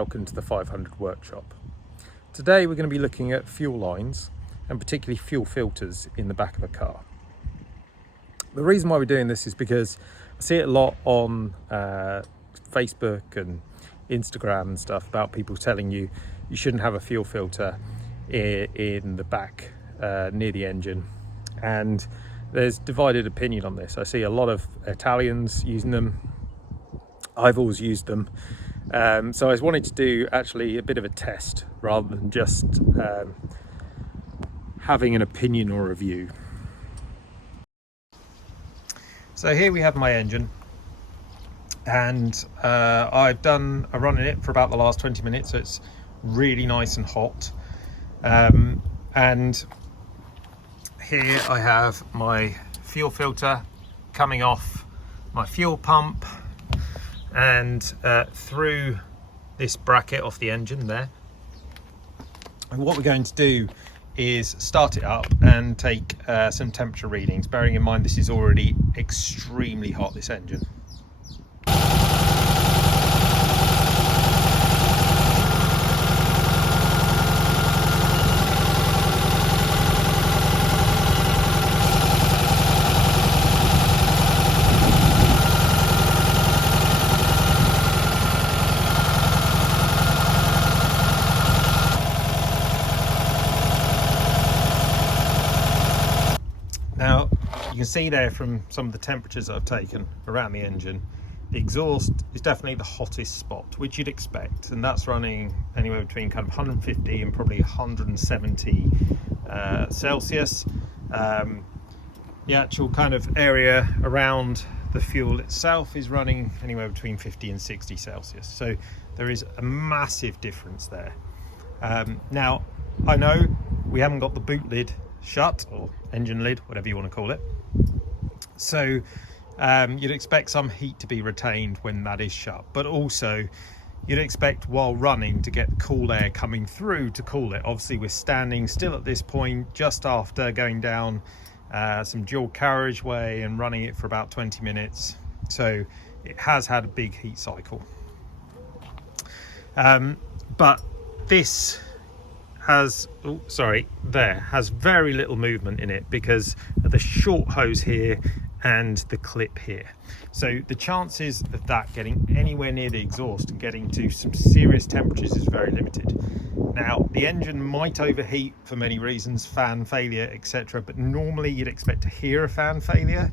welcome to the 500 workshop. Today we're going to be looking at fuel lines and particularly fuel filters in the back of a car. The reason why we're doing this is because I see it a lot on Facebook and Instagram and stuff about people telling you shouldn't have a fuel filter in the back near the engine, and there's divided opinion on this. I see a lot of Italians using them. I've always used them. So I wanted to do actually a bit of a test rather than just having an opinion or a review. So here we have my engine, and I've done a run in it for about the last 20 minutes, so it's really nice and hot. And here I have my fuel filter coming off my fuel pump and through this bracket off the engine there. And what we're going to do is start it up and take some temperature readings, bearing in mind this is already extremely hot, this engine. Now, you can see there from some of the temperatures that I've taken around the engine, the exhaust is definitely the hottest spot, which you'd expect, and that's running anywhere between kind of 150 and probably 170 Celsius. The actual kind of area around the fuel itself is running anywhere between 50 and 60 Celsius. So there is a massive difference there. Now, I know we haven't got the boot lid shut, or engine lid, whatever you want to call it, so you'd expect some heat to be retained when that is shut, but also you'd expect while running to get cool air coming through to cool it. Obviously we're standing still at this point just after going down some dual carriageway and running it for about 20 minutes, so it has had a big heat cycle. But this has very little movement in it because of the short hose here and the clip here. So the chances of that getting anywhere near the exhaust and getting to some serious temperatures is very limited. Now, the engine might overheat for many reasons, fan failure, etc., but normally you'd expect to hear a fan failure.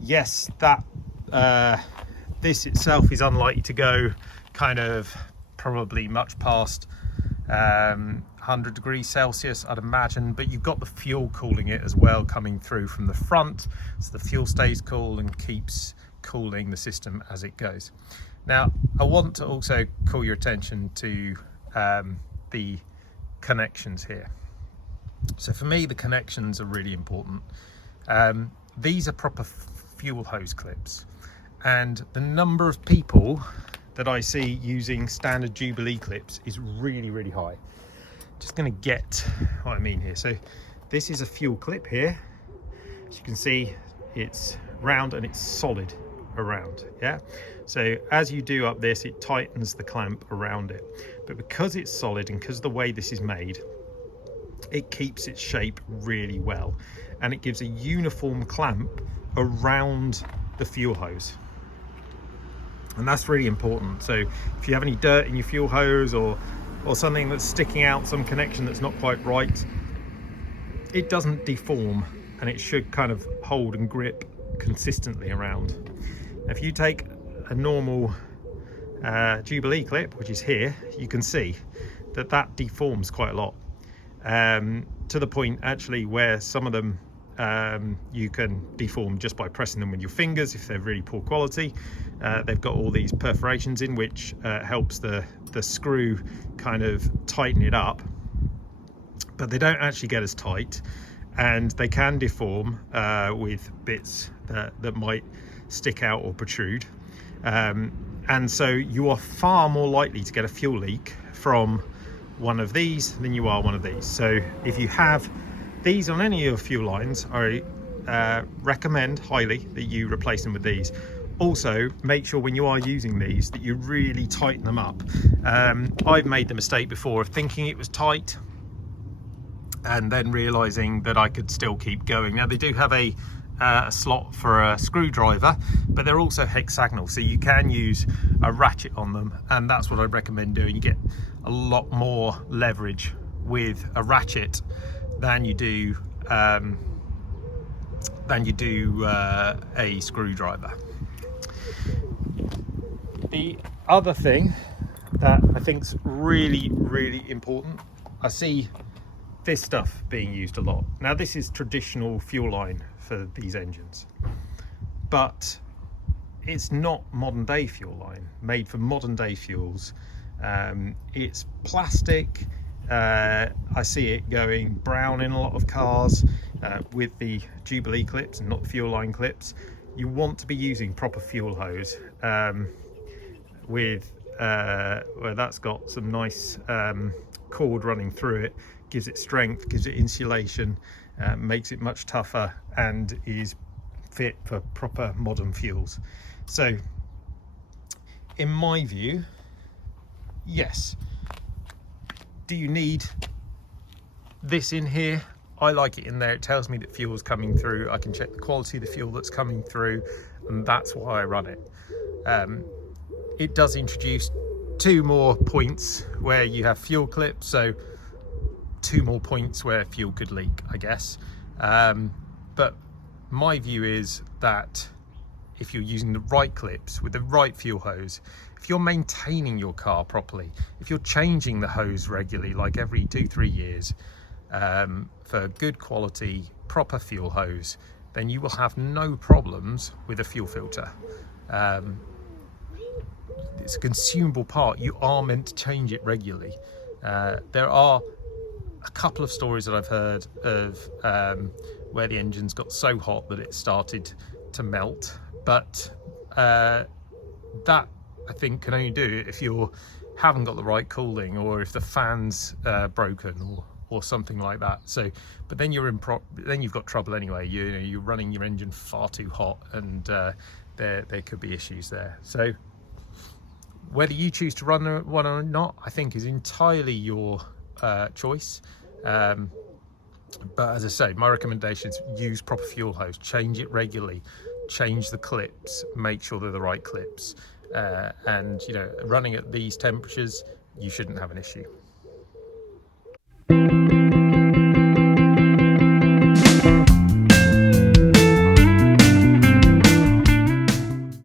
Yes, that this itself is unlikely to go kind of probably much past 100 degrees Celsius, I'd imagine, but you've got the fuel cooling it as well coming through from the front, so the fuel stays cool and keeps cooling the system as it goes. Now, I want to also call your attention to the connections here. So for me, the connections are really important. These are proper fuel hose clips, and the number of people that I see using standard Jubilee clips is really, really high. Just going to get what I mean here. So this is a fuel clip here. As you can see, it's round and it's solid around, yeah? So as you do up this, it tightens the clamp around it. But because it's solid and because of the way this is made, it keeps its shape really well. And it gives a uniform clamp around the fuel hose. And that's really important. So if you have any dirt in your fuel hose or something that's sticking out, some connection that's not quite right, it doesn't deform and it should kind of hold and grip consistently around. If you take a normal Jubilee clip, which is here, you can see that deforms quite a lot, to the point actually where some of them you can deform just by pressing them with your fingers if they're really poor quality. They've got all these perforations in, which helps the screw kind of tighten it up, but they don't actually get as tight, and they can deform with bits that might stick out or protrude, and so you are far more likely to get a fuel leak from one of these than you are one of these. So if you have these on any of your fuel lines, I recommend highly that you replace them with these. Also, make sure when you are using these that you really tighten them up. I've made the mistake before of thinking it was tight and then realizing that I could still keep going. Now, they do have a slot for a screwdriver, but they're also hexagonal, so you can use a ratchet on them, and that's what I recommend doing. You get a lot more leverage with a ratchet than you do a screwdriver. The other thing that I think is really, really important, I see this stuff being used a lot. Now, this is traditional fuel line for these engines, but it's not modern day fuel line made for modern day fuels. It's plastic. I see it going brown in a lot of cars with the Jubilee clips and not the fuel line clips. You want to be using proper fuel hose where that's got some nice cord running through it, gives it strength, gives it insulation, makes it much tougher, and is fit for proper modern fuels. So in my view, yes. Do you need this in here? I like it in there. It tells me that fuel is coming through. I can check the quality of the fuel that's coming through, and that's why I run it. It does introduce 2 more points where you have fuel clips, so 2 more points where fuel could leak, I guess. But my view is that if you're using the right clips with the right fuel hose, if you're maintaining your car properly, if you're changing the hose regularly, like every 2-3 years, for good quality, proper fuel hose, then you will have no problems with a fuel filter. It's a consumable part. You are meant to change it regularly. There are a couple of stories that I've heard of where the engine's got so hot that it started to melt, but that I think can only do it if you haven't got the right cooling, or if the fan's broken, or something like that. So, but then then you've got trouble anyway. You're running your engine far too hot, and there could be issues there. So whether you choose to run one or not, I think is entirely your choice. But as I say, my recommendation is use proper fuel hose, change it regularly, change the clips, make sure they're the right clips, and running at these temperatures, you shouldn't have an issue.